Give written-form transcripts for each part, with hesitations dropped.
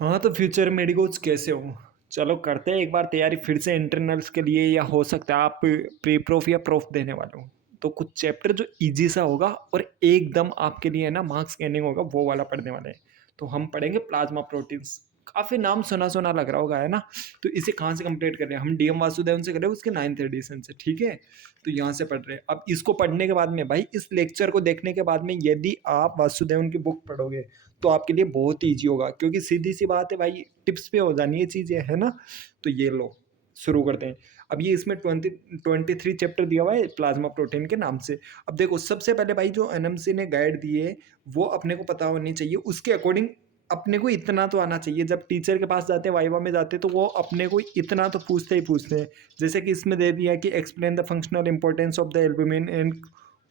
हाँ, तो future medicos कैसे हो? चलो करते हैं एक बार तैयारी फिर से इंटरनल्स के लिए, या हो सकता है आप प्री प्रूफ या प्रूफ देने वाले हो। तो कुछ चैप्टर जो ईज़ी सा होगा और एकदम आपके लिए है ना मार्क्स स्कैनिंग होगा, वो वाला पढ़ने वाले हैं। तो हम पढ़ेंगे प्लाज़्मा प्रोटीन्स। काफ़ी नाम सुना-सुना लग रहा होगा, है ना? तो इसे कहाँ से कंप्लीट कर रहे हैं? हम डीएम वासुदेवन से कर रहे हैं, उसके 9th एडिशन से, ठीक है? तो यहाँ से पढ़ रहे हैं। अब इसको पढ़ने के बाद में भाई, इस लेक्चर को देखने के बाद में यदि आप वासुदेवन की बुक पढ़ोगे तो आपके लिए बहुत ईजी होगा, क्योंकि सीधी सी बात है भाई, टिप्स पे हो जानी ये चीज़ें, है ना? तो ये लो, शुरू करते हैं। अब ये इसमें 23 चैप्टर दिया हुआ है प्लाज्मा प्रोटीन के नाम से। अब देखो, सबसे पहले भाई जो एनएमसी ने गाइड दी है वो अपने को पता होनी चाहिए, उसके अकॉर्डिंग अपने को इतना तो आना चाहिए। जब टीचर के पास जाते हैं, वाइवा में जाते हैं, तो वो अपने को इतना तो पूछते ही पूछते हैं। जैसे कि इसमें दे दिया कि explain the functional importance of the albumin and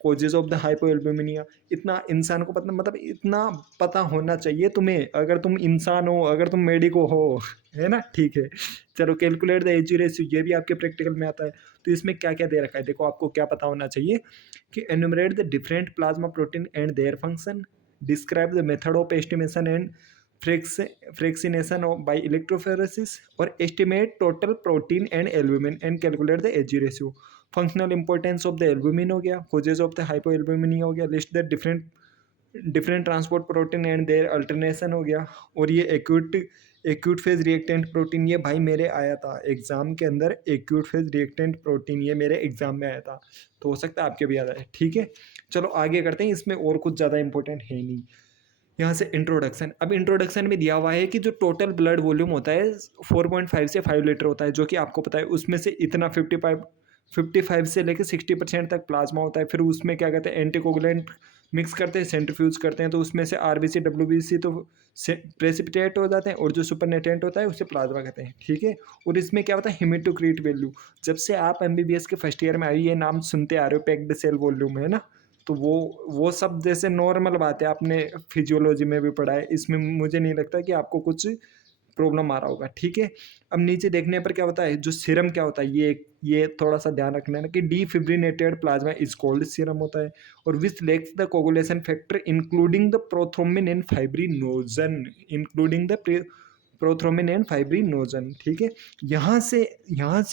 causes of the hypoalbuminaemia. इतना इंसान को पता, मतलब इतना पता होना चाहिए तुम्हें, अगर तुम इंसान हो, अगर तुम मेडिको हो, है ना? ठीक है। चलो, कैलकुलेट द एज रेशियो, ये भी आपके प्रैक्टिकल में आता है। तो इसमें क्या क्या दे रखा है, देखो आपको क्या पता होना चाहिए कि enumerate the different plasma protein and their function, describe the method of estimation and fractionation by electrophoresis, और estimate total protein and albumin and calculate the AG ratio. Functional importance of the albumin हो गया, causes of the hypoalbuminaemia हो गया, list the different different transport protein and their alternation हो गया। और ये acute phase reactant protein, ये भाई मेरे आया था एग्जाम के अंदर, एक्यूट फेज रिएक्टेंट प्रोटीन ये मेरे एग्जाम में आया था, तो हो सकता है आपके भी याद आए, ठीक है? चलो आगे करते हैं, इसमें और कुछ ज़्यादा इंपॉर्टेंट है नहीं। यहाँ से इंट्रोडक्शन। अब इंट्रोडक्शन में दिया हुआ है कि जो टोटल ब्लड वॉल्यूम होता है 4.5 से 5 लीटर होता है, जो कि आपको पता है। उसमें से इतना 55 से लेके 60% तक प्लाज्मा होता है। फिर उसमें क्या कहते हैं, एंटीकोगुलेंट मिक्स करते हैं, सेंट्रीफ्यूज करते हैं, तो उसमें से आरबीसी डब्ल्यूबीसी तो प्रेसिपिटेट हो जाते हैं, और जो सुपरनेटेंट होता है उसे प्लाज्मा कहते हैं, ठीक है? और इसमें क्या होता है, हिमेटोक्रीट वैल्यू। जब से आप एमबीबीएस के फर्स्ट ईयर में आई, ये नाम सुनते आ रहे हो, पैक्ड सेल वॉल्यूम, है ना? तो वो सब जैसे नॉर्मल बात है, आपने फिजियोलॉजी में भी पढ़ा है, इसमें मुझे नहीं लगता कि आपको कुछ प्रॉब्लम आ रहा होगा, ठीक है? अब नीचे देखने पर क्या होता है, जो सीरम क्या होता है, ये थोड़ा सा ध्यान रखना है ना, कि defibrinated plasma is called serum होता है, और which lacks the coagulation factor including the prothrombin and fibrinogen, including the prothrombin and fibrinogen, ठीक है? यहाँ से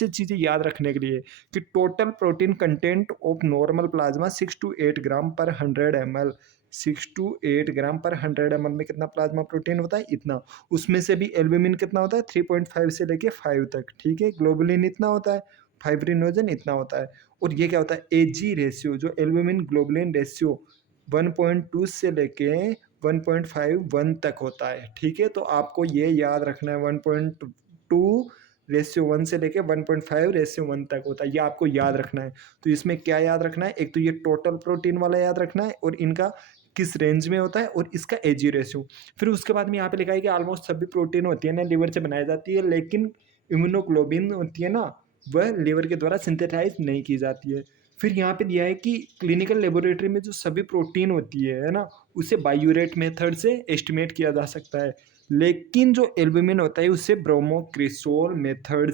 चीज़ें याद रखने के लिए कि total protein content of normal plasma 6 to 8 ग्राम पर 100 ml। 6 to 8 ग्राम पर 100 ml में कितना प्लाज्मा प्रोटीन होता है, इतना। उसमें से भी एल्ब्यूमिन कितना होता है, 3.5 से लेके 5 तक, ठीक है? ग्लोबुलिन इतना होता है, फाइब्रिनोजन इतना होता है। और ये क्या होता है, एजी रेशियो, जो एल्ब्यूमिन ग्लोबुलिन रेशियो 1.2 से लेके 1.51 तक होता है, ठीक है? तो आपको ये याद रखना है, 1.2/1 से लेके 1.5/1 तक होता है, ये आपको याद रखना है। तो इसमें क्या याद रखना है, एक तो ये टोटल प्रोटीन वाला याद रखना है, और इनका किस रेंज में होता है, और इसका एजी रेशियो। फिर उसके बाद में यहाँ पे लिखा है कि ऑलमोस्ट सभी प्रोटीन होती है ना लिवर से बनाई जाती है, लेकिन इम्यूनोग्लोबिन होती है ना, वह लिवर के द्वारा सिंथेसाइज नहीं की जाती है। फिर यहाँ पे दिया है कि क्लिनिकल लेबोरेटरी में जो सभी प्रोटीन होती है ना, उसे बायूरेट मेथड से एस्टिमेट किया जा सकता है, लेकिन जो एल्ब्यूमिन होता है उसे ब्रोमोक्रिसोल मेथड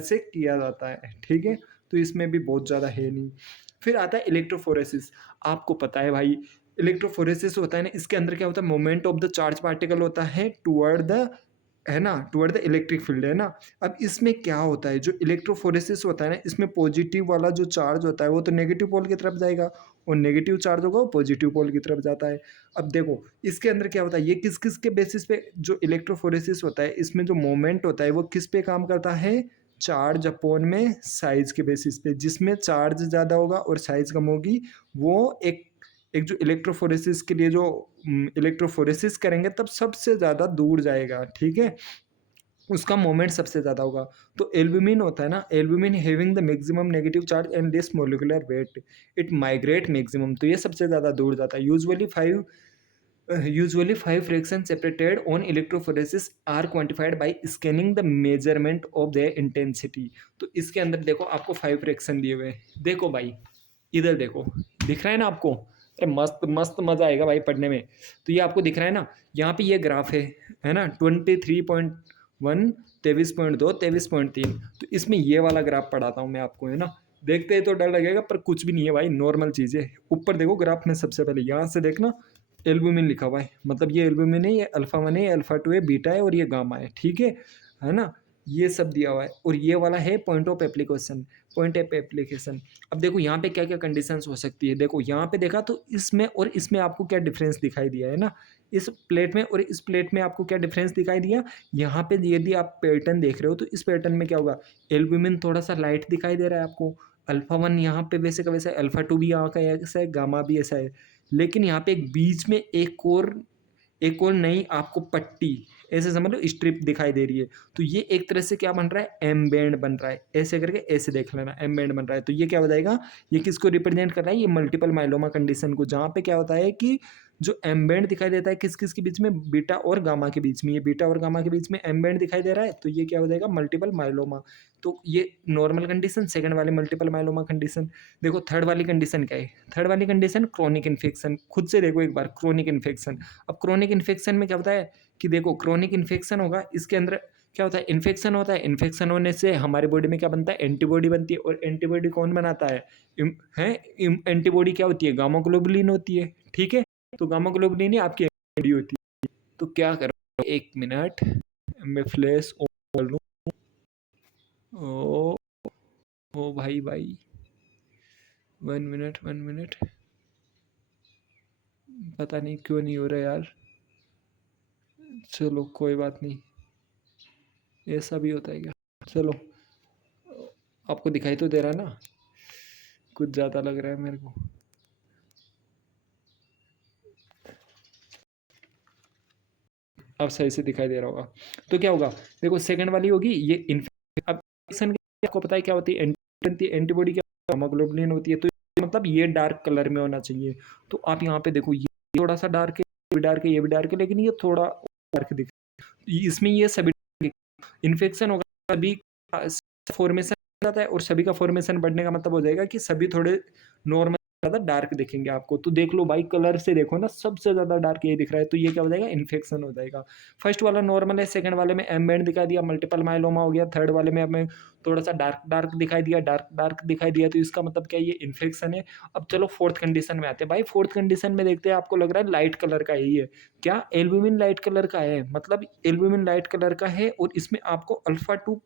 से किया जाता है, ठीक है? तो इसमें भी बहुत ज़्यादा है नहीं। फिर आता है इलेक्ट्रोफोरेसिस। आपको पता है भाई, इलेक्ट्रोफोरेसिस होता है ना, इसके अंदर क्या होता है, moment of the charge particle होता है टुवर्ड द, है ना, टुवर्ड द इलेक्ट्रिक फील्ड, है ना? अब इसमें क्या होता है, जो इलेक्ट्रोफोरेसिस होता है ना, इसमें पॉजिटिव वाला जो चार्ज होता है वो तो नेगेटिव पोल की तरफ जाएगा, और नेगेटिव चार्ज होगा वो पॉजिटिव पोल की तरफ जाता है। अब देखो, इसके अंदर क्या होता है, ये किस किस के बेसिस पे जो इलेक्ट्रोफोरेसिस होता है, इसमें जो मोमेंट होता है वो किस पे काम करता है, चार्ज अपॉन में साइज के बेसिस पे। जिसमें चार्ज ज़्यादा होगा और साइज कम होगी, वो एक एक जो इलेक्ट्रोफोरेसिस के लिए जो इलेक्ट्रोफोरेसिस करेंगे तब सबसे ज़्यादा दूर जाएगा, ठीक है? उसका मोमेंट सबसे ज़्यादा होगा। तो एल्ब्यूमिन होता है ना, albumin having the maximum negative charge and less molecular weight, it migrate maximum, तो ये सबसे ज़्यादा दूर जाता है। Usually 5 fraction separated on electrophoresis are quantified by scanning the measurement of their intensity. तो इसके अंदर देखो, आपको 5 फ्रैक्शन दिए हुए हैं। देखो भाई, इधर देखो, दिख रहा है ना आपको? अरे मस्त मस्त मजा आएगा भाई पढ़ने में। तो ये आपको दिख रहा है ना, यहाँ पे ये ग्राफ है ना, 23.1, 23.2, 23.3। तो इसमें ये वाला ग्राफ पढ़ाता हूँ मैं आपको, है ना? देखते ही तो डर लगेगा, पर कुछ भी नहीं है भाई, नॉर्मल चीज़ है। ऊपर देखो ग्राफ में, सबसे पहले यहाँ से देखना, एल्ब्यूमिन लिखा हुआ है, मतलब ये एल्ब्यूमिन है, ये अल्फा 1 है, अल्फा 2 है, बीटा है और ये गामा है, ठीक है ना? ये सब दिया हुआ है और ये वाला है point of application, point of application. अब देखो यहाँ पे क्या-क्या कंडीशंस हो सकती है, देखो यहाँ पे देखा तो इसमें और इसमें आपको क्या डिफरेंस दिखाई दिया है ना? इस प्लेट में और इस प्लेट में आपको क्या डिफरेंस दिखाई दिया? यहाँ पे यदि आप पैटर्न देख रहे हो तो इस पैटर्न में क्या होगा? एल्ब्यूमिन थोड़ा-सा लाइट दिखाई दे रहा है आपको, अल्फा 1 यहाँ पे वैसे का वैसा है, अल्फा 2 भी यहाँ का ऐसा है, गामा भी ऐसा है। लेकिन यहाँ पे एक बीच में एक और नई आपको पट्टी, ऐसे समझ लो स्ट्रिप दिखाई दे रही है। तो ये एक तरह से क्या बन रहा है? एम बैंड बन रहा है। ऐसे करके ऐसे देख लेना, एम बैंड बन रहा है। तो ये क्या हो जाएगा? ये किसको रिप्रेजेंट कर रहा है? ये मल्टीपल माइलोमा कंडीशन को, जहाँ पे क्या होता है कि जो एम बैंड दिखाई देता है किस-किस के बीच में? बीटा और गामा के बीच में। ये बीटा और गामा के बीच में एम बैंड दिखाई दे रहा है, तो ये क्या हो जाएगा? Multiple myeloma. तो ये नॉर्मल कंडीशन, सेकंड वाली मल्टीपल माइलोमा कंडीशन। देखो थर्ड वाली कंडीशन क्या है? थर्ड वाली कंडीशन क्रोनिक इन्फेक्शन। खुद से देखो एक बार, क्रोनिक इन्फेक्शन। अब क्रोनिक इन्फेक्शन में क्या होता है कि देखो क्रोनिक इन्फेक्शन होगा, इसके अंदर क्या होता है? इन्फेक्शन होता है, इन्फेक्शन होने से हमारे बॉडी में क्या बनता है? एंटीबॉडी बनती है और एंटीबॉडी कौन बनाता है? एंटीबॉडी क्या होती है? गामा ग्लोबुलिन होती है, ठीक है? तो गामा ग्लोबुलिन ही आपकी एंटीबॉडी होती है। तो क्या करो, एक मिनट मैं फ्लैश ऑन कर लूँ। ओ ओ भाई 1 मिनट, पता नहीं क्यों नहीं हो रहा यार। चलो कोई बात नहीं, ऐसा भी होता है क्या? चलो, आपको दिखाई तो दे रहा है ना? कुछ ज़्यादा लग रहा है मेरे को। अब सही से दिखाई दे रहा होगा। तो क्या होगा? देखो सेकंड वाली होगी ये अब इन्फेक्शन आपको पता है क्या होती है? एंटीबॉडी क्या हीमोग्लोबिन होती है, तो मतलब ये डार्क कलर में होना चाहिए। तो आप यहाँ पे देखो, ये थोड़ा सा डार्क है, ये भी डार्क है, ये भी डार्क है, लेकिन ये थोड़ा डार्क दिख इसमें, ये सभी इन्फेक्शन होगा, सभी फॉर्मेशन जाता है और सभी का फॉर्मेशन बढ़ने का मतलब हो जाएगा कि सभी थोड़े नॉर्मल ज़्यादा डार्क दिखेंगे आपको। तो देख लो भाई, कलर से देखो ना, सबसे ज़्यादा डार्क ये दिख रहा है, तो ये क्या हो जाएगा? इन्फेक्शन हो जाएगा। फर्स्ट वाला नॉर्मल है, सेकंड वाले में एम बैंड दिखा दिया, मल्टीपल माइलोमा हो गया, थर्ड वाले में हमें थोड़ा सा डार्क डार्क दिखाई दिया, डार्क डार्क दिखाई दिया, तो इसका मतलब क्या है? ये इन्फेक्शन है। अब चलो फोर्थ कंडीशन में आते हैं भाई। फोर्थ कंडीशन में देखते हैं, आपको लग रहा है लाइट कलर का यही है क्या? एल्ब्यूमिन लाइट कलर का है, मतलब एल्ब्यूमिन लाइट कलर का है और इसमें आपको अल्फा 2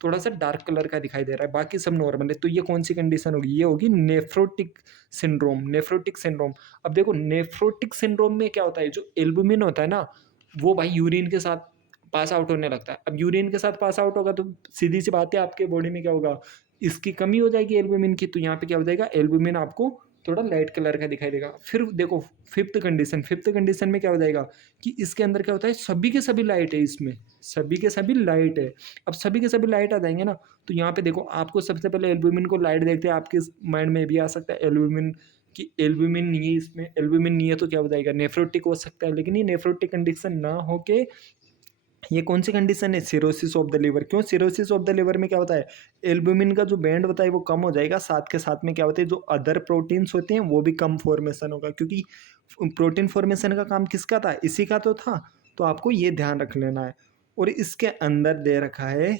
थोड़ा सा डार्क कलर का दिखाई दे रहा है, बाकी सब नॉर्मल है। तो ये कौन सी कंडीशन होगी? ये होगी नेफ्रोटिक सिंड्रोम। Nephrotic syndrome. अब देखो नेफ्रोटिक सिंड्रोम में क्या होता है? जो एल्ब्यूमिन होता है ना, वो भाई यूरिन के साथ पास आउट होने लगता है। अब यूरिन के साथ पास आउट होगा तो सीधी सी बात है, आपके बॉडी में क्या होगा? इसकी कमी हो जाएगी एल्ब्यूमिन की, तो यहाँ पे क्या हो जाएगा? एल्ब्यूमिन आपको थोड़ा लाइट कलर का दिखाई देगा। फिर देखो फिफ्थ कंडीशन में क्या हो जाएगा कि इसके अंदर क्या होता है? सभी के सभी लाइट है इसमें, सभी के सभी लाइट है। अब सभी के सभी लाइट आ जाएंगे ना, तो यहाँ पे देखो, आपको सबसे पहले एल्ब्यूमिन को लाइट देखते हैं, आपके माइंड में भी आ सकता है एल्ब्यूमिन कि एल्ब्यूमिन नहीं है, इसमें एल्ब्यूमिन नहीं है तो क्या हो जाएगा? नेफ्रोटिक हो सकता है। लेकिन ये नेफ्रोटिक कंडीशन ना होके ये कौन सी कंडीशन है? Cirrhosis of the liver. क्यों सिरोसिस ऑफ द लिवर में क्या होता है? एल्ब्यूमिन का जो बैंड होता है वो कम हो जाएगा, साथ के साथ में क्या होता है? जो अदर प्रोटीन्स होते हैं वो भी कम फॉर्मेशन होगा, क्योंकि प्रोटीन फॉर्मेशन का काम किसका था? इसी का तो था। तो आपको ये ध्यान रख लेना है। और इसके अंदर दे रखा है,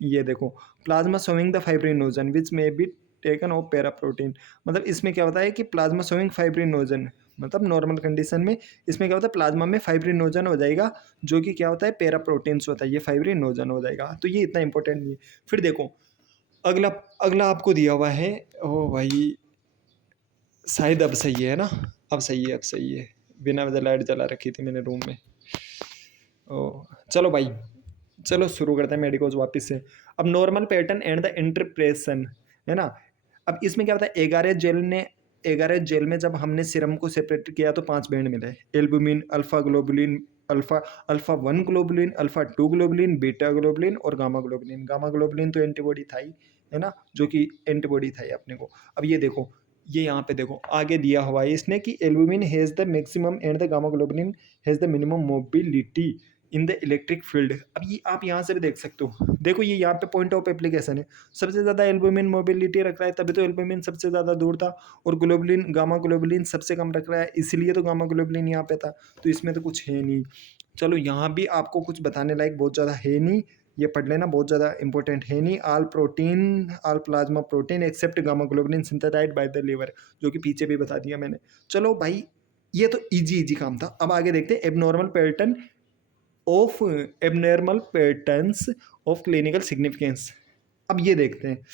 ये देखो, प्लाज्मा शोइंग द फाइब्रिनोजन विच में be taken of para protein. मतलब इसमें क्या होता है कि प्लाज्मा शोइंग फाइब्रिनोजन, मतलब नॉर्मल कंडीशन में इसमें क्या होता है? प्लाज्मा में फाइब्रिनोजन हो जाएगा, जो कि क्या होता है? पैरा प्रोटीन्स होता है, ये फाइब्रिनोजन हो जाएगा। तो ये इतना इंपॉर्टेंट नहीं है। फिर देखो अगला, अगला आपको दिया हुआ है, ओ भाई शायद अब सही है ना? अब सही है, अब सही है। बिना वजह लाइट जला रखी थी मैंने रूम में। ओ चलो भाई, चलो शुरू करते हैं मेडिकोज वापस से। अब normal pattern and the interpretation, है ना? अब इसमें क्या होता है? 11 जेल में जब हमने सीरम को सेपरेट किया तो 5 बैंड मिले, albumin, alpha globulin, alpha alpha 1 globulin, alpha 2 globulin, beta globulin और गामा ग्लोबुलिन। गामा ग्लोबुलिन तो एंटीबॉडी था ही, है ना? जो कि एंटीबॉडी था ही अपने को। अब ये देखो, ये यहाँ पे देखो आगे दिया हुआ है इसने कि albumin has the maximum and the gamma globulin has the minimum mobility in the electric field. अब ये आप यहाँ से भी देख सकते हो, देखो ये यहाँ पे पॉइंट ऑफ एप्लीकेशन है। सबसे ज़्यादा एल्बुमिन मोबिलिटी रख रहा है, तभी तो एल्बुमिन सबसे ज़्यादा दूर था। और ग्लोबुलिन, गामा ग्लोबुलिन सबसे कम रख रहा है, इसलिए तो गामा ग्लोबुलिन यहाँ पे था। तो इसमें तो कुछ है नहीं। चलो यहाँ भी आपको कुछ बताने लायक बहुत ज़्यादा है नहीं, ये पढ़ लेना, बहुत ज़्यादा इंपॉर्टेंट है नहीं। All plasma protein except gamma globulin synthesized by the liver, जो कि पीछे भी बता दिया मैंने। चलो भाई ये तो इजी इजी काम था। अब आगे देखते हैं abnormal patterns of clinical significance. अब ये देखते हैं।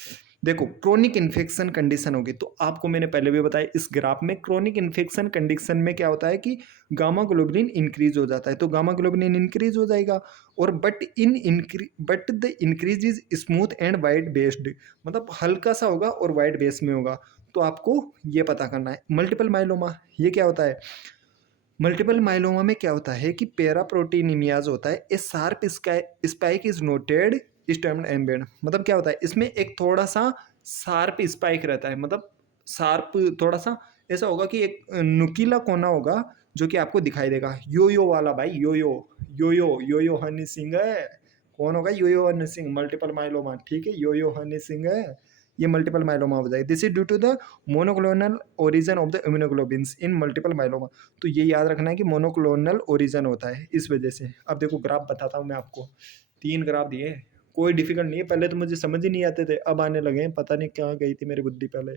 देखो क्रोनिक इन्फेक्शन कंडीशन होगी, तो आपको मैंने पहले भी बताया इस ग्राफ में क्रोनिक इन्फेक्शन कंडीशन में क्या होता है कि गामा ग्लोबुलिन इंक्रीज हो जाता है, तो गामा ग्लोबुलिन इंक्रीज हो जाएगा। और but the increase is smooth and wide based, मतलब हल्का सा होगा और वाइड बेस में होगा। तो आपको ये पता करना है। मल्टीपल माइलोमा ये क्या होता है? मल्टीपल माइलोमा में क्या होता है कि पैराप्रोटीनिमियाज होता है। A sharp spike is noted stem embed, मतलब क्या होता है इसमें एक थोड़ा सा शार्प स्पाइक रहता है, मतलब शार्प थोड़ा सा ऐसा होगा कि एक नुकीला कोना होगा जो कि आपको दिखाई देगा। यो यो वाला भाई, यो यो हनी सिंह है। कौन होगा? यो यो हनी सिंह, मल्टीपल माइलोमा, ठीक है, यो यो हनी सिंह है। ये मल्टीपल माइलोमा हो जाएगा। This is due to the monoclonal origin of the immunoglobulins in multiple myeloma. तो ये याद रखना है कि मोनोक्लोनल ओरिजिन होता है इस वजह से। अब देखो ग्राफ बताता हूँ मैं आपको, 3 ग्राफ दिए, कोई डिफिकल्ट नहीं है। पहले तो मुझे समझ ही नहीं आते थे, अब आने लगे हैं, पता नहीं कहाँ गई थी मेरी बुद्धि पहले,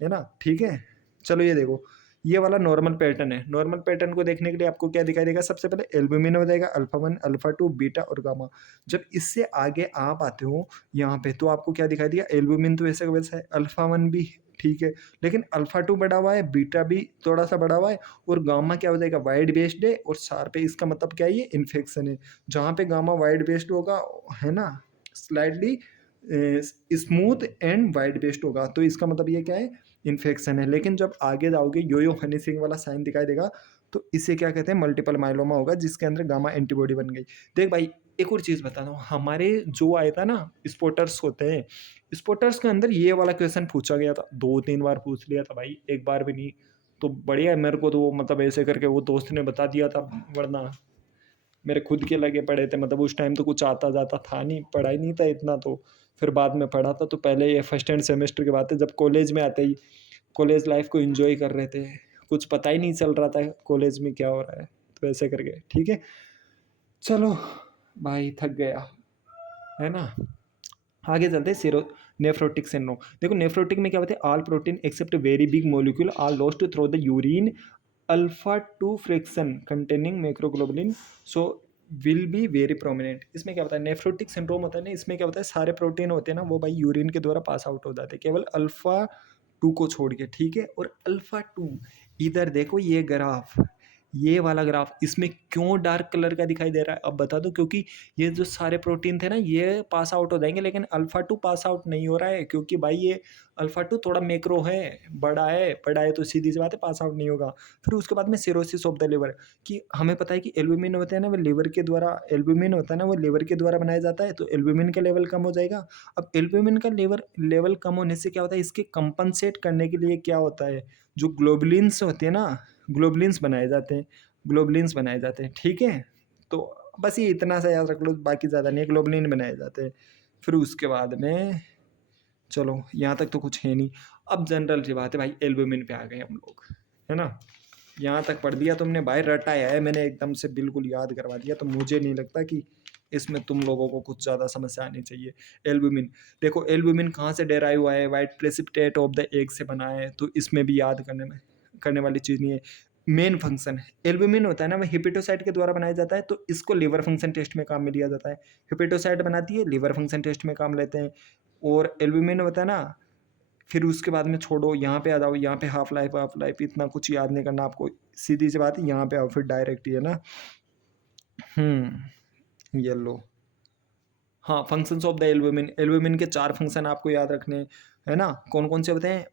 है ना? ठीक है, चलो ये देखो, ये वाला नॉर्मल पैटर्न है। नॉर्मल पैटर्न को देखने के लिए आपको क्या दिखाई देगा? सबसे पहले एल्बुमिन हो जाएगा, अल्फा 1, अल्फा 2, बीटा और गामा। जब इससे आगे आप आते हो यहाँ पे, तो आपको क्या दिखाई दिया? एल्बुमिन तो वैसे का वैसा है, अल्फा 1 भी ठीक है, लेकिन अल्फा 2 बढ़ा हुआ है, बीटा भी थोड़ा सा बढ़ा हुआ है, और गामा क्या हो जाएगा? वाइड बेस्ड है और शार्प है। इसका मतलब क्या है? ये इन्फेक्शन है। जहाँ पे गामा वाइड बेस्ड होगा, है ना, slightly smooth and wide based होगा, तो इसका मतलब ये क्या है? इन्फेक्शन है। लेकिन जब आगे जाओगे, यो यो हनी सिंह वाला साइन दिखाई देगा, तो इसे क्या कहते हैं? मल्टीपल माइलोमा होगा, जिसके अंदर गामा एंटीबॉडी बन गई। देख भाई, एक और चीज़ बताता हूँ, हमारे जो आया था ना स्पोर्टर्स होते हैं, स्पोर्टर्स के अंदर ये वाला क्वेश्चन पूछा गया था, 2-3 बार पूछ लिया था भाई, एक बार भी नहीं। तो बढ़िया है, मेरे को तो वो मतलब ऐसे करके वो दोस्त ने बता दिया था, वरना मेरे खुद के लगे पड़े थे। मतलब उस टाइम तो कुछ आता जाता था नहीं, पढ़ाई नहीं था इतना, तो फिर बाद में पढ़ा था। तो पहले ये फर्स्ट एंड सेमेस्टर की बात है, जब कॉलेज में आते ही कॉलेज लाइफ को एंजॉय कर रहे थे, कुछ पता ही नहीं चल रहा था कॉलेज में क्या हो रहा है, तो ऐसे करके। ठीक है, चलो भाई, थक गया, है ना? आगे चलते हैं। सीरो नेफ्रोटिक सिंड्रोम। देखो नेफ्रोटिक में क्या होता है? All protein except very big molecule are lost through the urine, alpha 2 fraction containing macroglobulin so will be very prominent. इसमें क्या होता है? नेफ्रोटिक सिंड्रोम होता है ना, इसमें क्या होता है? सारे प्रोटीन होते हैं ना, वो भाई यूरिन के द्वारा पास आउट हो जाते हैं, केवल अल्फा 2 को छोड़ के, ठीक है? और अल्फा 2, इधर देखो ये ग्राफ, ये वाला ग्राफ, इसमें क्यों डार्क कलर का दिखाई दे रहा है? अब बता दो। क्योंकि ये जो सारे प्रोटीन थे ना, ये पास आउट हो जाएंगे, लेकिन अल्फा 2 पास आउट नहीं हो रहा है, क्योंकि भाई ये अल्फा 2 थोड़ा मैक्रो है, बड़ा है, तो सीधी सी बात है पास आउट नहीं होगा। फिर उसके बाद में सिरोसिस ऑफ द लिवर, कि हमें पता है कि एल्ब्यूमिन होते हैं ना, वो लिवर के द्वारा, एल्ब्यूमिन होता है ना, वो लिवर के द्वारा बनाया जाता है, तो एल्ब्यूमिन का लेवल कम हो जाएगा। अब एल्ब्यूमिन का लेवल कम होने से क्या होता है? इसके कंपनसेट करने के लिए क्या होता है? जो ग्लोबुलिन्स होते हैं ना, ग्लोबुलिन्स बनाए जाते हैं, ठीक है? तो बस ये इतना सा याद रख लो, बाकी ज़्यादा नहीं है, ग्लोबुलिन बनाए जाते हैं। फिर उसके बाद में चलो यहाँ तक तो कुछ है नहीं। अब जनरल सी बात है भाई, एल्ब्यूमिन पे आ गए हम लोग, है ना? यहाँ तक पढ़ दिया तुमने भाई, रटाया है मैंने एकदम से, बिल्कुल याद करवा दिया, तो मुझे नहीं लगता कि इसमें तुम लोगों को कुछ ज़्यादा समस्या आनी चाहिए। एल्ब्यूमिन, देखो एल्ब्यूमिन कहाँ से डेराइव हुआ है? White precipitate of the egg से बना है, तो इसमें भी याद करने वाली चीज़ नहीं है। मेन फंक्शन एल्ब्यूमिन होता है ना, वो हिपेटोसाइट के द्वारा बनाया जाता है, तो इसको लिवर फंक्शन टेस्ट में काम में लिया जाता है। हिपेटोसाइट बनाती है, लिवर फंक्शन टेस्ट में काम लेते हैं। और एल्ब्यूमिन होता है ना, फिर उसके बाद में छोड़ो, यहाँ पे आ जाओ, यहाँ पे हाफ लाइफ इतना कुछ याद नहीं करना आपको, सीधी सी बात है, यहाँ पे आओ फिर डायरेक्ट ही, है ना? ये लो, हाँ, functions of the albumin. Albumin के 4 फंक्शन आपको याद रखने हैं, है ना? कौन कौन से होते हैं?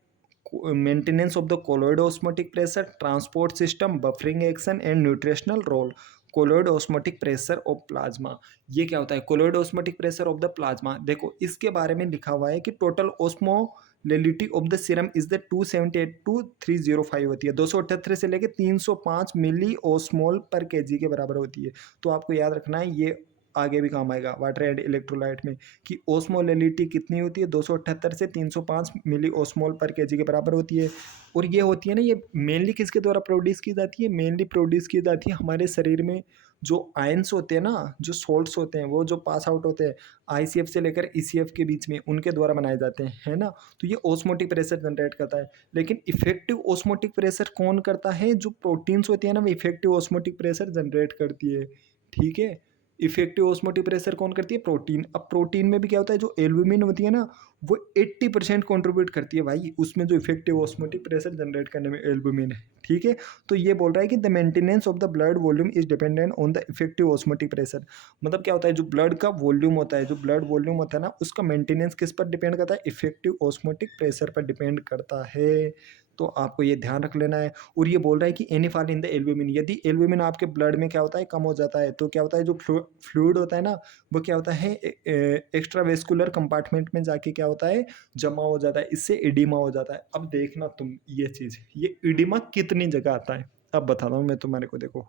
Maintenance of the colloid osmotic pressure, transport system, buffering action and nutritional role. Colloid osmotic pressure of plasma, ये क्या होता है? Colloid osmotic pressure of the plasma, देखो इसके बारे में लिखा हुआ है कि total osmolality of the serum is the 278 to 305 होती है, 278 से लेकर 305 मिली ओस्मोल पर केजी के बराबर होती है। तो आपको याद रखना है, ये आगे भी काम आएगा वाटर एंड इलेक्ट्रोलाइट में, कि ओस्मोलेलिटी कितनी होती है? 278 से 305 मिली ओस्मोल पर केजी के बराबर होती है। और ये होती है ना, ये मेनली किसके द्वारा प्रोड्यूस की जाती है? मेनली प्रोड्यूस की जाती है हमारे शरीर में जो आयंस होते हैं ना, जो सोल्ट्स होते हैं, वो जो पास आउट होते हैं आईसीएफ से लेकर ईसीएफ के बीच में, उनके द्वारा बनाए जाते हैं, है ना? तो ये ऑस्मोटिक प्रेशर जनरेट करता है। लेकिन इफेक्टिव ऑस्मोटिक प्रेशर कौन करता है? जो प्रोटीन्स होती है ना, वो इफेक्टिव ऑस्मोटिक प्रेशर जनरेट करती है, ठीक है? इफेक्टिव ऑस्मोटिक प्रेशर कौन करती है? प्रोटीन। अब प्रोटीन में भी क्या होता है, जो एल्ब्यूमिन होती है ना, वो 80% कंट्रीब्यूट करती है भाई उसमें, जो इफेक्टिव ऑस्मोटिक प्रेशर जनरेट करने में एल्ब्यूमिन है, ठीक है? तो ये बोल रहा है कि the maintenance of the blood volume is dependent on the effective osmotic pressure. मतलब क्या होता है, जो ब्लड का वॉल्यूम होता है, जो ब्लड वॉल्यूम होता है ना, उसका मेंटेनेंस किस पर डिपेंड करता है? इफेक्टिव ऑस्मोटिक प्रेशर पर डिपेंड करता है। तो आपको ये ध्यान रख लेना है। और ये बोल रहा है कि any fall in the albumin, यदि एल्ब्यूमिन आपके ब्लड में क्या होता है, कम हो जाता है, तो क्या होता है, जो फ्लूइड होता है ना, वो क्या होता है, एक्स्ट्रा वेस्कुलर कंपार्टमेंट में जाके क्या होता है, जमा हो जाता है, इससे एडिमा हो जाता है। अब देखना तुम ये चीज़, ये एडिमा कितनी जगह आता है, अब बताता हूँ मैं तुम्हारे को। देखो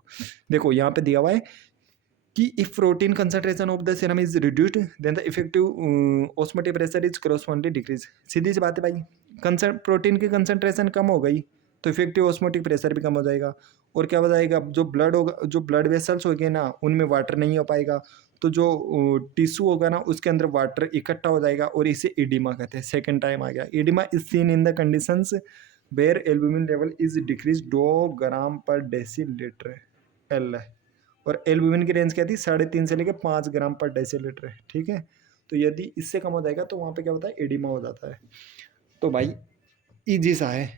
देखो यहाँ पे दिया हुआ है कि if protein concentration of the serum is reduced then the effective osmotic pressure is correspondingly decrease. सीधी सी बात है भाई, प्रोटीन की कंसंट्रेशन कम हो गई तो इफेक्टिव ऑस्मोटिक प्रेशर भी कम हो जाएगा। और क्या हो जाएगा, जो ब्लड होगा, जो ब्लड वेसल्स हो गए ना, उनमें वाटर नहीं हो पाएगा, तो जो टिश्यू होगा ना, उसके अंदर वाटर इकट्ठा हो जाएगा, और इसे एडिमा कहते हैं। सेकेंड टाइम आ गया, oedema is seen in the conditions where albumin level is decrease 2 gram per decilitre L है। और एल्ब्यूमिन की रेंज क्या थी, 3.5 से लेकर 5 ग्राम पर डेसीलीटर है, ठीक है? तो यदि इससे कम हो जाएगा तो वहाँ पे क्या होता है, एडिमा हो जाता है। तो भाई ईजी सा है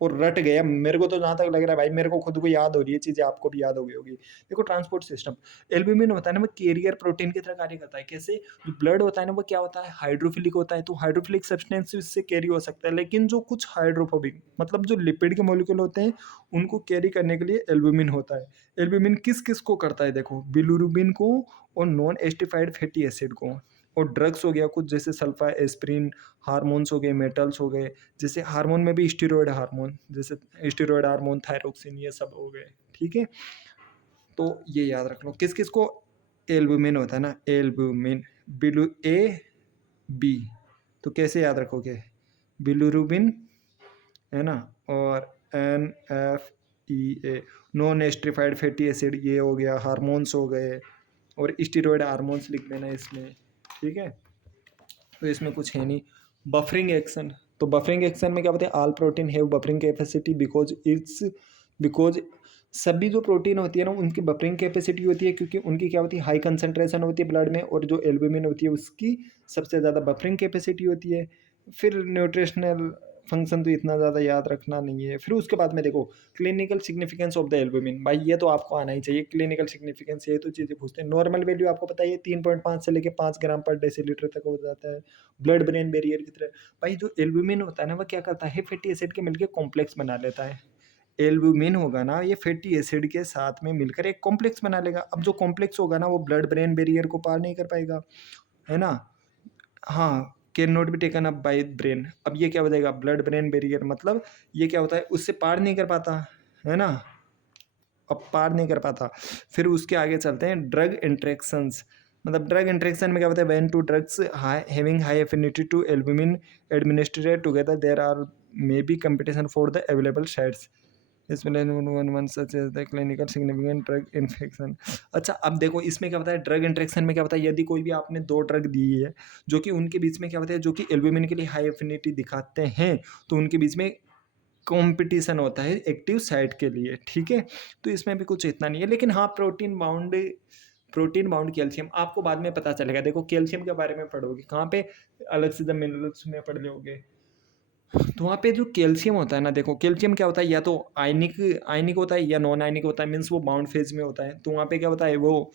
और रट गया मेरे को, तो जहाँ तक लग रहा है भाई, मेरे को खुद को याद हो रही है चीज़ें, आपको भी याद हो गई होगी। देखो ट्रांसपोर्ट सिस्टम, एल्ब्यूमिन होता है ना, वो कैरियर प्रोटीन की तरह कार्य करता है। कैसे? जो ब्लड होता है ना, वो क्या होता है, हाइड्रोफिलिक होता है, तो हाइड्रोफिलिक सब्सटेंस इससे कैरी हो सकता है। लेकिन जो कुछ हाइड्रोफोबिक, मतलब जो लिपिड के मॉलिक्यूल होते हैं, उनको कैरी करने के लिए एल्ब्यूमिन होता है। एल्ब्यूमिन किस किस को करता है, देखो, बिलिरुबिन को और नॉन एस्टिफाइड फैटी एसिड को। और ड्रग्स हो गया कुछ, जैसे सल्फा एस्प्रिन, हार्मोन्स हो गए, मेटल्स हो गए, जैसे हार्मोन में भी स्टीरॉयड हार्मोन, जैसे स्टीरॉयड हार्मोन, थायरोक्सिन, ये सब हो गए, ठीक है? तो ये याद रख लो किस किस को एल्ब्यूमिन होता है ना, एल्ब्यूमिन, बिलु ए बी। तो कैसे याद रखोगे, बिलुरुबिन, है ना, और एन एफ ई ए, नॉन एस्ट्रिफाइड फैटी एसिड, ये हो गया, हार्मोन्स हो गए, और स्टीरॉयड हार्मोन्स लिख लेना इसमें, ठीक है? तो इसमें कुछ है नहीं। बफरिंग एक्शन, तो बफरिंग एक्शन में क्या बोलते हैं, all protein have buffering capacity because सभी जो प्रोटीन होती है ना, उनकी बफरिंग कैपेसिटी होती है, क्योंकि उनकी क्या होती है, हाई कंसंट्रेशन होती है ब्लड में, और जो एल्ब्यूमिन होती है उसकी सबसे ज़्यादा बफरिंग कैपेसिटी होती है। फिर न्यूट्रिशनल फंक्शन तो इतना ज़्यादा याद रखना नहीं है। फिर उसके बाद में देखो, clinical significance of the albumin, भाई ये तो आपको आना ही चाहिए। क्लिनिकल सिग्निफिकेंस, ये तो चीज़ें पूछते हैं। नॉर्मल वैल्यू आपको पता है 3.5 से लेकर 5 ग्राम पर डेसीलीटर तक हो जाता है, ब्लड ब्रेन बैरियर की तरह। भाई जो एल्ब्यूमिन होता है ना, वो क्या करता है, फैटी एसिड के मिलकर कॉम्प्लेक्स बना लेता है। एल्ब्यूमिन होगा ना, ये फैटी एसिड के साथ में मिलकर एक कॉम्प्लेक्स बना लेगा। अब जो कॉम्प्लेक्स होगा ना, वो ब्लड ब्रेन बैरियर को पार नहीं कर पाएगा, है ना? हाँ, can not be taken up by brain. अब ये क्या हो जाएगा, ब्लड ब्रेन बैरियर, मतलब ये क्या होता है, उससे पार नहीं कर पाता, है ना? अब पार नहीं कर पाता। फिर उसके आगे चलते हैं, ड्रग इंट्रैक्शंस। मतलब ड्रग इंट्रैक्शन में क्या होता है, when two drugs having high affinity to albumin administered together there are may be competition for the available sites, इसमें one such as the clinical significant drug infection. अच्छा, अब देखो इसमें क्या होता है, ड्रग इंट्रैक्शन में क्या होता है, यदि कोई भी आपने 2 ड्रग दी है, जो कि उनके बीच में क्या होता है, जो कि एल्ब्यूमिन के लिए हाई एफिनिटी दिखाते हैं, तो उनके बीच में कॉम्पिटिशन होता है एक्टिव साइट के लिए, ठीक है? तो इसमें भी कुछ इतना नहीं है। लेकिन हाँ, प्रोटीन बाउंड कैल्शियम आपको बाद में पता चलेगा। देखो कैल्शियम के बारे में पढ़ोगे कहाँ पे, अलग से जब मिनरल्स में पढ़ लोगे, तो वहाँ पे जो कैल्शियम होता है ना, देखो कैल्शियम क्या होता है, या तो आयनिक आयनिक होता है या नॉन आयनिक होता है, मीन्स वो बाउंड फेज में होता है। तो वहाँ पे क्या होता है, वो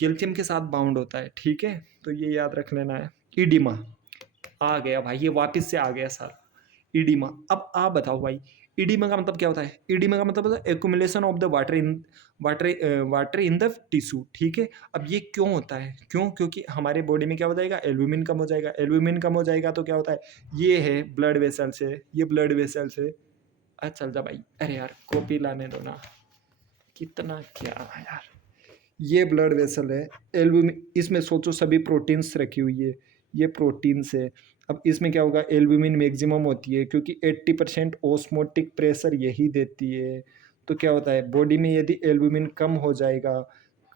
कैल्शियम के साथ बाउंड होता है, ठीक है? तो ये याद रख लेना है। ईडिमा आ गया भाई, ये वापस से आ गया सर, ईडिमा। अब आप बताओ भाई, ईडिमा का मतलब क्या होता है? ईडिमा का मतलब होता है accumulation of the water in the tissue, ठीक है? अब ये क्यों होता है, क्यों? क्योंकि हमारे बॉडी में क्या हो जाएगा, एल्ब्यूमिन कम हो जाएगा। एल्ब्यूमिन कम हो जाएगा तो क्या होता है, ये है ब्लड वेसल्स है, ये ब्लड वेसल्स है। अच्छा चल जा भाई, अरे यार कॉपी लाने दो ना, कितना क्या है यार, ये ब्लड वेसल है। एल्ब्यूमिन, इसमें सोचो सभी प्रोटीन्स रखी हुई है, ये प्रोटीन्स है। अब इसमें क्या होगा, एल्ब्यूमिन मैक्सिमम होती है, क्योंकि 80% ऑस्मोटिक प्रेशर यही देती है। तो क्या होता है, बॉडी में यदि एल्ब्यूमिन कम हो जाएगा,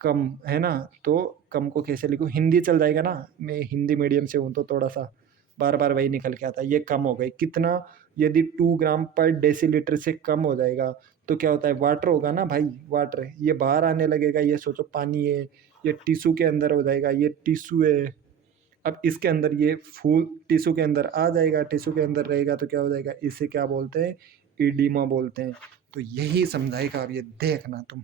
कम, है ना? तो कम को कैसे लिखूँ? हिंदी चल जाएगा ना? मैं हिंदी मीडियम से हूँ तो थोड़ा-सा बार-बार वही निकल के आता है। ये कम हो गई, कितना? यदि 2 ग्राम पर डेसीलीटर से कम हो जाएगा, तो क्या होता है? वाटर होगा ना भाई, वाटर। ये बाहर आने लगेगा, ये सोचो पानी है, ये टिश्यू के अंदर हो जाएगा, ये टिश्यू है। अब इसके अंदर ये फूल टिश्यू के अंदर आ जाएगा, टिश्यू के अंदर रहेगा तो क्या हो जाएगा? इसे क्या बोलते हैं? इडिमा बोलते हैं। तो यही समझाएगा, अब ये देखना तुम।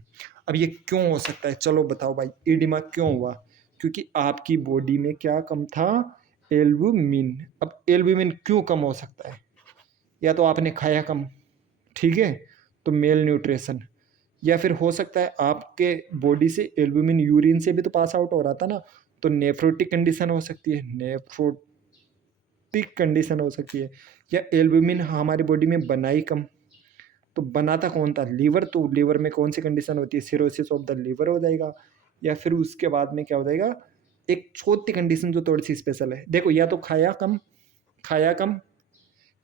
अब ये क्यों हो सकता है? चलो बताओ भाई, इडिमा क्यों हुआ? क्योंकि आपकी बॉडी में क्या कम था? एल्बुमिन। अब एल्बुमिन क्यों कम हो सकता है? या तो आपने खाया कम, ठीक है? तो मेल न्यूट्रिशन, या फिर हो सकता है आपके बॉडी से एल्बुमिन यूरिन से भी तो पास आउट हो रहा था ना, तो नेफ्रोटिक कंडीशन हो सकती है, नेफ्रोटिक कंडीशन हो सकती है। या एल्बुमिन हमारी बॉडी में बना ही कम, तो बनाता कौन था? लीवर। तो लीवर में कौन सी कंडीशन होती है? सिरोसिस ऑफ द लीवर हो जाएगा। या फिर उसके बाद में क्या हो जाएगा? एक चौथी कंडीशन जो थोड़ी सी स्पेशल है, देखो, या तो खाया कम,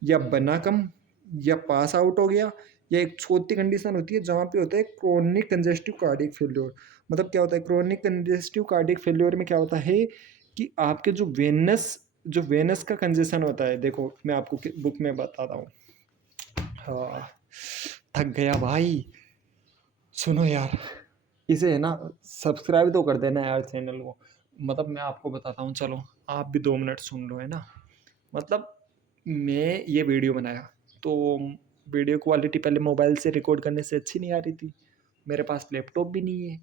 या बना कम, या पास आउट हो गया, या एक चौथी कंडीशन होती है जहाँ पे होता है क्रोनिक कंजेस्टिव कार्डियक फेल्योर। मतलब क्या होता है क्रोनिक कंजेस्टिव कार्डियक फेल्योर में? क्या होता है कि आपके जो वेनस का कंजेशन होता है, देखो मैं आपको बुक में बताता हूँ। हाँ, थक गया भाई। सुनो यार, इसे है ना, सब्सक्राइब तो कर देना यार चैनल को। मतलब मैं आपको बताता हूँ, चलो आप भी 2 मिनट सुन लो, है ना? मतलब मैं ये वीडियो बनाया तो वीडियो क्वालिटी पहले मोबाइल से रिकॉर्ड करने से अच्छी नहीं आ रही थी। मेरे पास लैपटॉप भी नहीं है,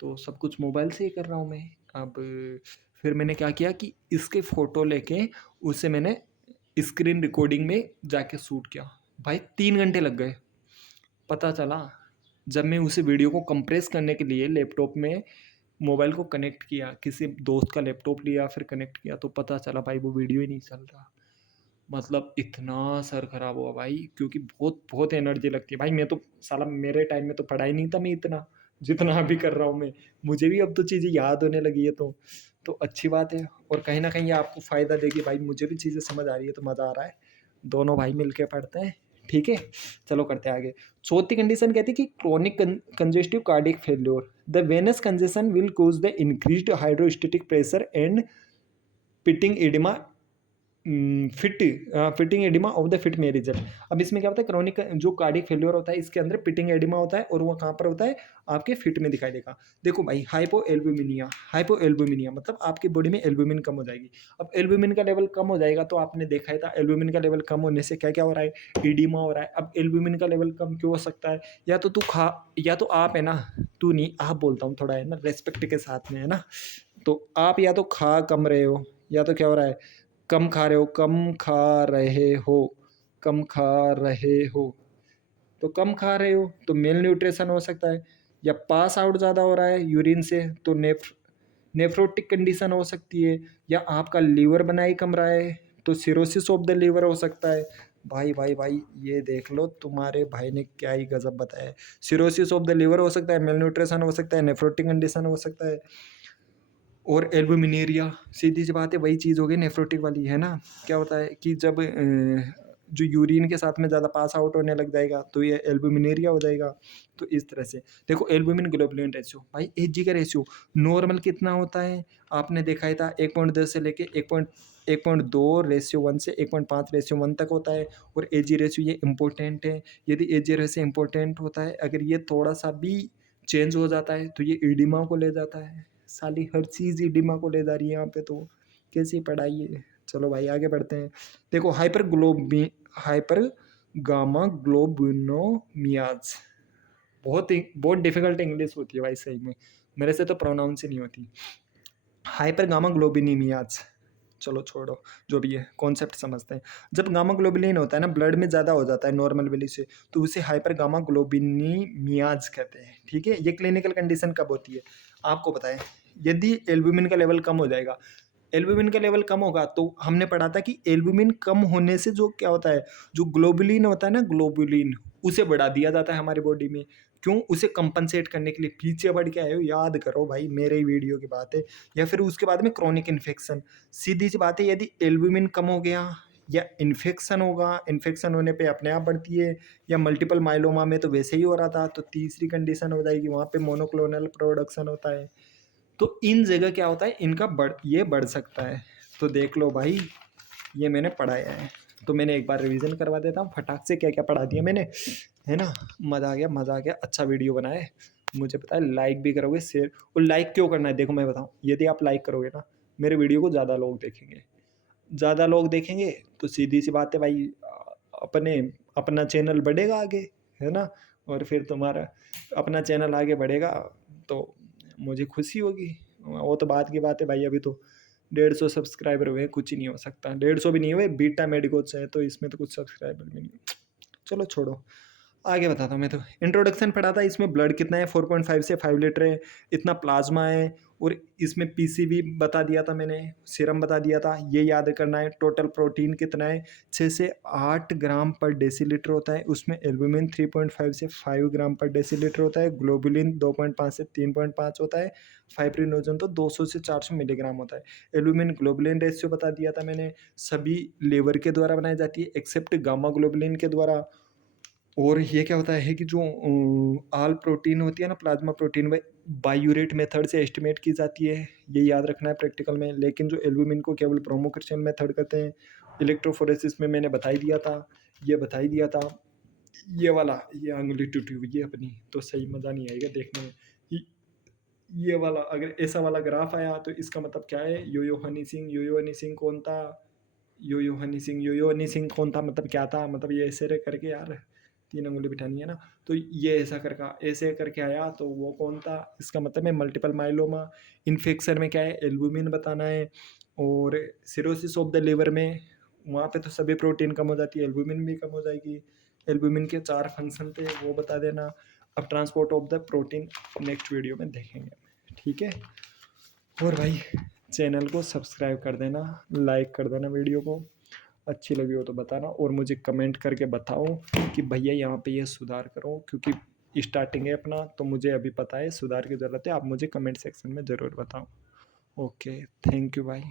तो सब कुछ मोबाइल से ही कर रहा हूँ मैं। अब फिर मैंने क्या किया कि इसके फ़ोटो लेके उसे मैंने स्क्रीन रिकॉर्डिंग में जाके शूट किया। भाई 3 घंटे लग गए। पता चला जब मैं उसे वीडियो को कंप्रेस करने के लिए लैपटॉप में मोबाइल को कनेक्ट किया, किसी दोस्त का लैपटॉप लिया फिर कनेक्ट किया, तो पता चला भाई वो वीडियो ही नहीं चल रहा। मतलब इतना सर खराब हुआ भाई, क्योंकि बहुत बहुत एनर्जी लगती है भाई। मैं तो साला, मेरे टाइम में तो पढ़ा ही नहीं था मैं इतना जितना अभी कर रहा हूँ मैं। मुझे भी अब तो चीज़ें याद होने लगी है, तो अच्छी बात है। और कहीं ना कहीं ये आपको फ़ायदा देगी भाई। मुझे भी चीज़ें समझ आ रही है तो मज़ा आ रहा है। दोनों भाई मिल के पढ़ते हैं, ठीक है? चलो करते हैं आगे। चौथी कंडीशन कहती है कि chronic congestive cardiac failure, the venous congestion will cause the increased hydrostatic pressure and pitting oedema, pitting oedema of the pit में रिजल्ट। अब इसमें क्या होता है? क्रोनिक जो कार्डियक फेल्योर होता है इसके अंदर पिटिंग एडिमा होता है, और वो कहाँ पर होता है? आपके फिट में दिखाई देगा। देखो भाई, हाइपो एल्बुमिनिया मतलब आपकी बॉडी में एल्बुमिन कम हो जाएगी। अब एल्बुमिन का लेवल कम हो जाएगा तो आपने देखा ही था, एल्बुमिन का लेवल कम होने से क्या क्या हो रहा है? एडिमा हो रहा है। अब एल्बुमिन का लेवल कम क्यों हो सकता है? या तो तू खा, या तो आप, है ना, तू नहीं आप बोलता हूँ थोड़ा, है ना, रेस्पेक्ट के साथ में, है ना? तो आप या तो खा कम रहे हो, या तो क्या हो रहा है? कम खा रहे हो, कम खा रहे हो। तो कम खा रहे हो तो मेल न्यूट्रिशन हो सकता है, या पास आउट ज़्यादा हो रहा है यूरिन से तो नेफ्रोटिक कंडीशन हो सकती है, या आपका लीवर बनाई कम रहा है तो सिरोसिस ऑफ द लीवर हो सकता है। भाई भाई भाई, ये देख लो तुम्हारे भाई ने क्या ही गजब बताया है। सिरोसिस ऑफ द लीवर हो सकता है, मेल न्यूट्रिशन हो सकता है, नेफ्रोटिक कंडीशन हो सकता है, और एल्बुमिनेरिया। सीधी सी बात है, वही चीज़ हो गई नेफ्रोटिक वाली, है ना? क्या होता है कि जब जो यूरिन के साथ में ज़्यादा पास आउट होने लग जाएगा तो ये एल्बुमिनेरिया हो जाएगा। तो इस तरह से देखो, एल्बुमिन ग्लोबुलिन रेशियो, भाई एचजी का रेशियो नॉर्मल कितना होता है? आपने देखा ही था 1.10 से लेके 1.2 रेशियो 1 से 1.5 रेशियो 1 तक होता है। और एजी रेशियो ये इंपॉर्टेंट है। यदि एजी रेशियो इंपॉर्टेंट होता है, अगर ये थोड़ा सा भी चेंज हो जाता है तो ये ईडिमा को ले जाता है। साली हर चीज़ ईडिमा को ले जा रही है यहाँ पे, तो कैसी पढ़ाई है? चलो भाई आगे बढ़ते हैं। देखो, हाइपर गामा ग्लोबुलिनोमियाज, बहुत डिफिकल्ट इंग्लिश होती है भाई, सही में मेरे से तो प्रोनाउंस ही नहीं होती। हाइपर गामा ग्लोबिनीमियाज, चलो छोड़ो, जो भी है कॉन्सेप्ट समझते हैं। जब गामा ग्लोबुलिन होता है ना ब्लड में ज़्यादा हो जाता है नॉर्मल वैल्यू से, तो उसे हाइपर गामा ग्लोबिनीमियाज कहते हैं, ठीक है? ये क्लिनिकल कंडीशन कब होती है आपको बताएं? यदि एल्बुमिन का लेवल कम हो जाएगा। एल्बुमिन का लेवल कम होगा तो हमने पढ़ा था कि एल्बुमिन कम होने से जो क्या होता है, जो ग्लोबुलिन होता है ना, ग्लोबुलिन उसे बढ़ा दिया जाता है हमारी बॉडी में। क्यों? उसे कंपनसेट करने के लिए। पीछे बढ़ के आए हो, याद करो भाई, मेरे ही वीडियो की बात है। या फिर उसके बाद में क्रॉनिक इन्फेक्शन। सीधी सी बात है, यदि एल्बुमिन कम हो गया या इन्फेक्शन होगा, इन्फेक्शन होने पे अपने आप बढ़ती है, या मल्टीपल माइलोमा में तो वैसे ही हो रहा था, तो तीसरी कंडीशन हो जाएगी, वहाँ पे मोनोक्लोनल प्रोडक्शन होता है। तो इन जगह क्या होता है, इनका ये बढ़ सकता है। तो देख लो भाई, ये मैंने पढ़ाया है, तो मैंने एक बार रिवीजन करवा देता हूँ फटाक से, क्या क्या पढ़ा दिया मैंने, है ना। मज़ा आ गया, मज़ा आ गया, अच्छा वीडियो बनाया है। मुझे पता है लाइक भी करोगे, शेयर, और लाइक क्यों करना है देखो मैं बताऊँ, यदि आप लाइक करोगे ना, मेरे वीडियो को ज़्यादा लोग देखेंगे, ज़्यादा लोग देखेंगे तो सीधी सी बात है भाई, अपने अपना चैनल बढ़ेगा आगे, है ना। और फिर तुम्हारा अपना चैनल आगे बढ़ेगा तो मुझे खुशी होगी। वो तो बात की बात है भाई, अभी तो 150 सब्सक्राइबर हुए, कुछ ही नहीं हो सकता, 150 भी नहीं हुए, बीटा मेडिकोच है तो इसमें तो कुछ सब्सक्राइबर भी नहीं। चलो छोड़ो, आगे बताता हूँ। मैं तो इंट्रोडक्शन पढ़ा था, इसमें ब्लड कितना है, 4.5 से 5 लीटर है, इतना प्लाज्मा है, और इसमें पीसीबी बता दिया था मैंने, सीरम बता दिया था, ये याद करना है। टोटल प्रोटीन कितना है, 6 से 8 ग्राम पर डेसीलीटर होता है, उसमें एल्बुमिन 3.5 से 5 ग्राम पर डेसीलीटर होता है, ग्लोबुलिन 2.5 से 3.5 होता है, फाइब्रिनोजन तो 200 से 400 मिलीग्राम होता है। एल्बुमिन ग्लोबुलिन रेशियो बता दिया था मैंने, सभी लेवर के द्वारा बनाई जाती है एक्सेप्ट गामा ग्लोबुलिन के द्वारा। और ये क्या होता है कि जो आल प्रोटीन होती है ना, प्लाज्मा प्रोटीन, वह बायूरेट मेथड से एस्टिमेट की जाती है, ये याद रखना है प्रैक्टिकल में। लेकिन जो एल्बुमिन को केवल ब्रोमोक्रिस्टल मेथड करते हैं। इलेक्ट्रोफोरेसिस में मैंने बता ही दिया था, ये बता ही दिया था। ये वाला, ये अंगुली टूटी हुई है अपनी, तो सही मज़ा नहीं आएगा देखने में। ये वाला अगर ऐसा वाला ग्राफ आया तो इसका मतलब क्या है, योयो हनी सिंह, योयो हनी सिंह कौन था, योयो हनी सिंह, योयो हनी सिंह कौन था, मतलब क्या था, मतलब ये ऐसे करके यार 3 अंगुली बिठानी है ना, तो ये ऐसा करके ऐसे करके आया, तो वो कौन था, इसका मतलब है मल्टीपल माइलोमा। इन्फेक्शन में क्या है, एल्बुमिन बताना है। और सिरोसिस ऑफ द लिवर में, वहाँ पे तो सभी प्रोटीन कम हो जाती है, एल्बुमिन भी कम हो जाएगी। एल्बुमिन के 4 फंक्शन थे, वो बता देना। अब transport of the protein next video में देखेंगे, ठीक है। और भाई चैनल को सब्सक्राइब कर देना, लाइक कर देना वीडियो को, अच्छी लगी हो तो बताना, और मुझे कमेंट करके बताओ कि भैया यहाँ पे ये सुधार करो, क्योंकि स्टार्टिंग है अपना, तो मुझे अभी पता है सुधार की ज़रूरत है, आप मुझे कमेंट सेक्शन में ज़रूर बताओ। ओके, थैंक यू भाई।